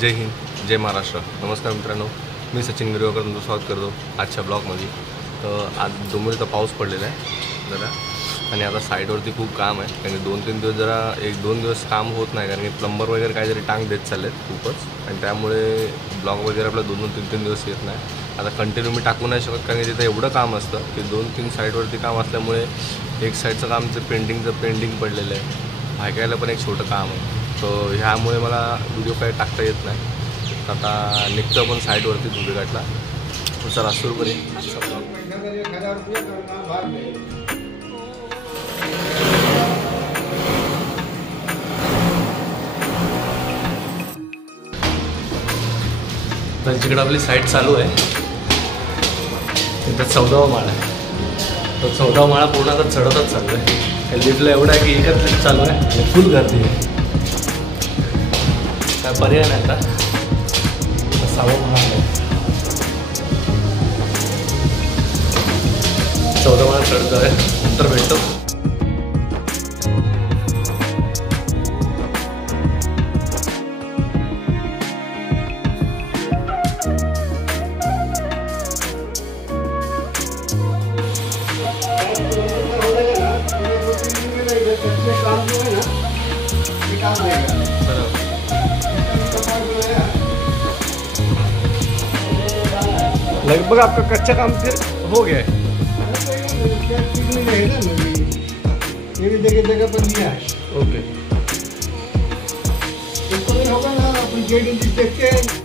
जय हिंद, जय महाराष्ट्र. नमस्कार मित्रांनो, मी सचिन गिरगावकर तुमचं स्वागत करतो आजच्या ब्लॉगमध्ये. तर आज डोंबिवलीचा पाऊस पडलेला आहे जरा, आणि आता साईडवरती खूप काम आहे. कारण 2-3 दिवस जरा 1-2 दिवस काम होत नाही, कारण की प्लंबर वगैरे काहीतरी टांग देत चालले आहेत खूपच, आणि त्यामुळे ब्लॉग वगैरे आपला 2-3 दिवस येत नाही. आता कंटिन्यू मी टाकू नाही शकत, कारण की तिथं एवढं काम असतं की 2-3 साईडवरती काम असल्यामुळे एक साईडचं काम पेंडिंग पडलेलं आहे. ऐकायला पण एक छोटं काम आहे. तो ह्यामुळे मला व्हिडिओ काही टाकता येत नाही. आता निघतो आपण साईडवरती धुळेघाटला. चला सुरू करेन. त्यांच्याकडे आपली साईट चालू आहे. इथं 14वा माळा आहे. तो 14वा माळा पूर्ण आता चढतच चालू आहे. लिफ्टला एवढा आहे की एकच लिफ्ट चालू आहे आणि फुल गर्दी आहे. काय पर्याय नाही. आता 6वा माळा आहे. 14वा माळा चढतो आहे. नंतर भेटतो. लगभग आपका कच्चा काम फिर हो गया है. जगह पर लिया है. ओके. होगा ना अपन देखते हैं.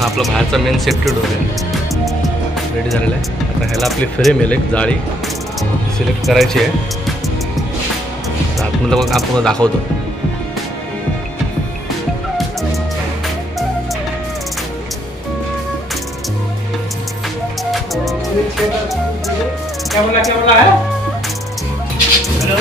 आपला बाहेरचा मेन सेफ्टी डोर आहे, रेडी झालेला आहे. आता ह्याला आपली फ्रेम येईल, एक जाळी सिलेक्ट करायची आहे. आतमध्ये मग आपण दाखवतो. क्या बोला है? हेलो.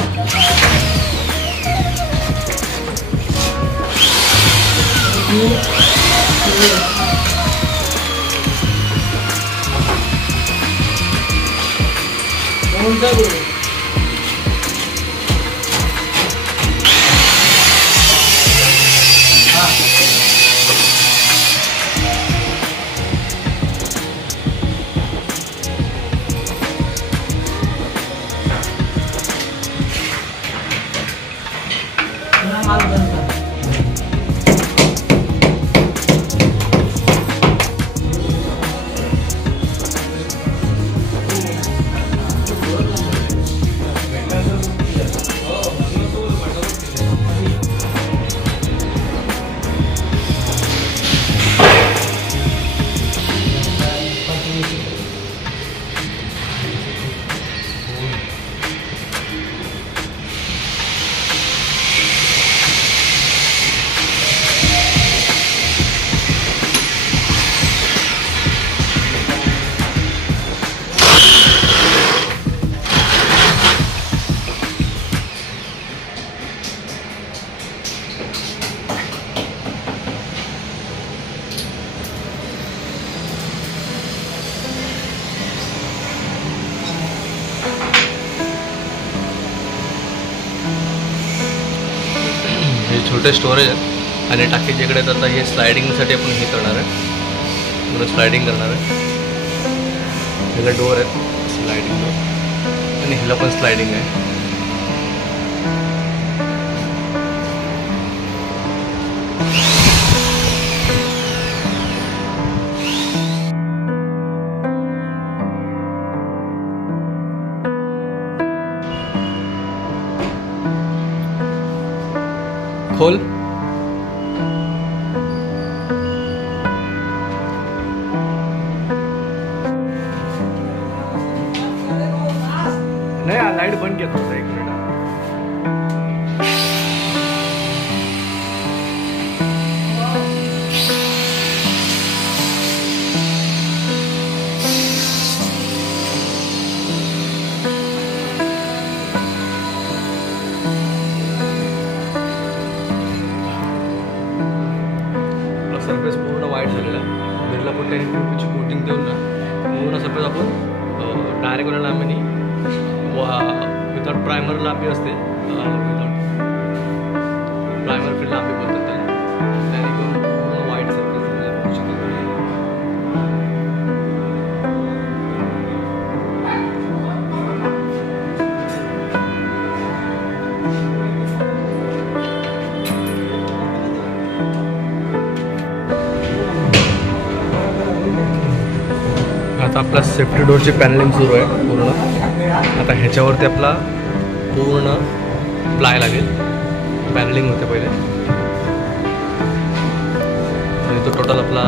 छोटे स्टोरेज आहेत आणि टाकीच्या इकडे आता हे स्लायडिंगसाठी आपण हे करणार आहे, म्हणून स्लायडिंग करणार आहे. ह्याला डोअर आहेत स्लायडिंग डोअर आणि ह्याला पण स्लायडिंग आहे. खोल. नाही लाईट बंद घेतो 1 मिनिट. सरफेस पूर्ण वाईट झालेला आहे. बिर्ला पट्ट्याने पूर्वीची कोटिंग देऊन ना पूर्ण सरफेस आपण डायरेक्ट लांबी विदाउट प्रायमर लांबी असते, विदाउट प्रायमर फिर लांबी बोलतात त्याला, त्याने करून पूर्ण वाईट सरफेस आता आपला सेफ्टी डोअरची पॅनलिंग सुरू आहे पूर्ण. आता ह्याच्यावरती आपला पूर्ण प्लाय लागेल, पॅनलिंग होते पहिले आणि तो टोटल आपला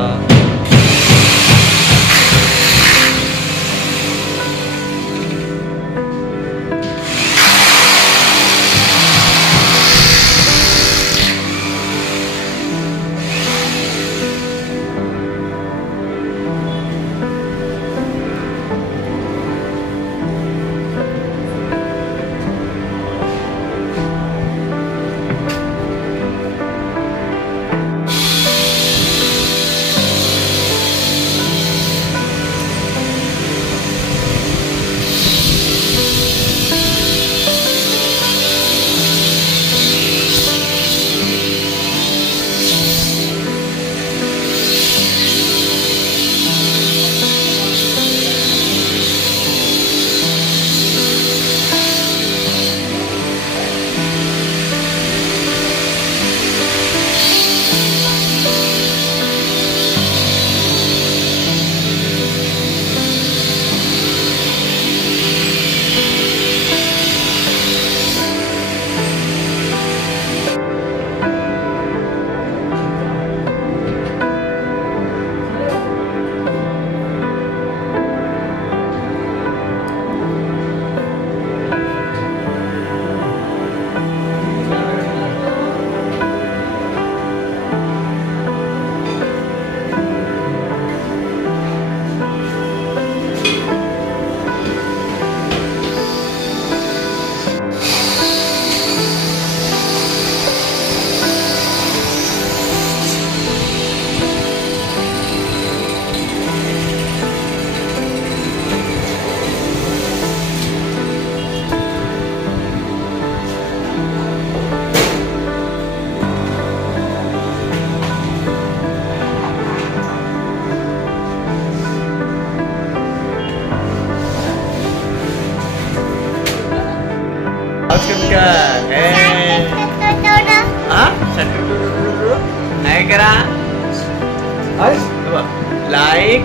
लाईक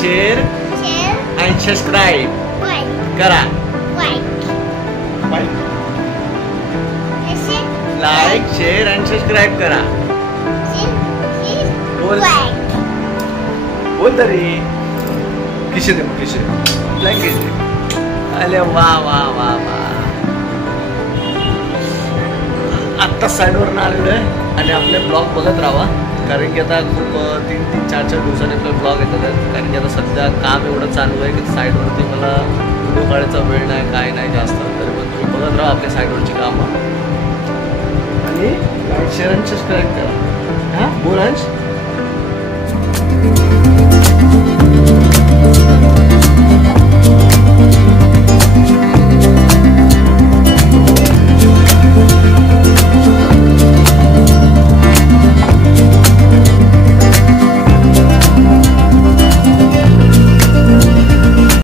शेअर आणि सबस्क्राईब करा. लाईक शेअर आणि सबस्क्राईब करा. बोल बोल तरी किशे दे किशे ब्लँकेट दे. अरे वा वा वा वा. आत्ता साईडवरून आलेलो आहे आणि आपले ब्लॉग बघत राहा, कारण की आता खूप 3-4 दिवसांनी आपले ब्लॉग येतात. कारण की आता सध्या काम एवढं चालू आहे की साईडवरती मला व्हिडिओ काढायचा वेळ नाही, काय नाही जास्त. तरी पण तुम्ही बघत राहा आपल्या साईडवरची कामं आणि लाईक शेअर आणि सबस्क्राईब करा. हां बोल अंश.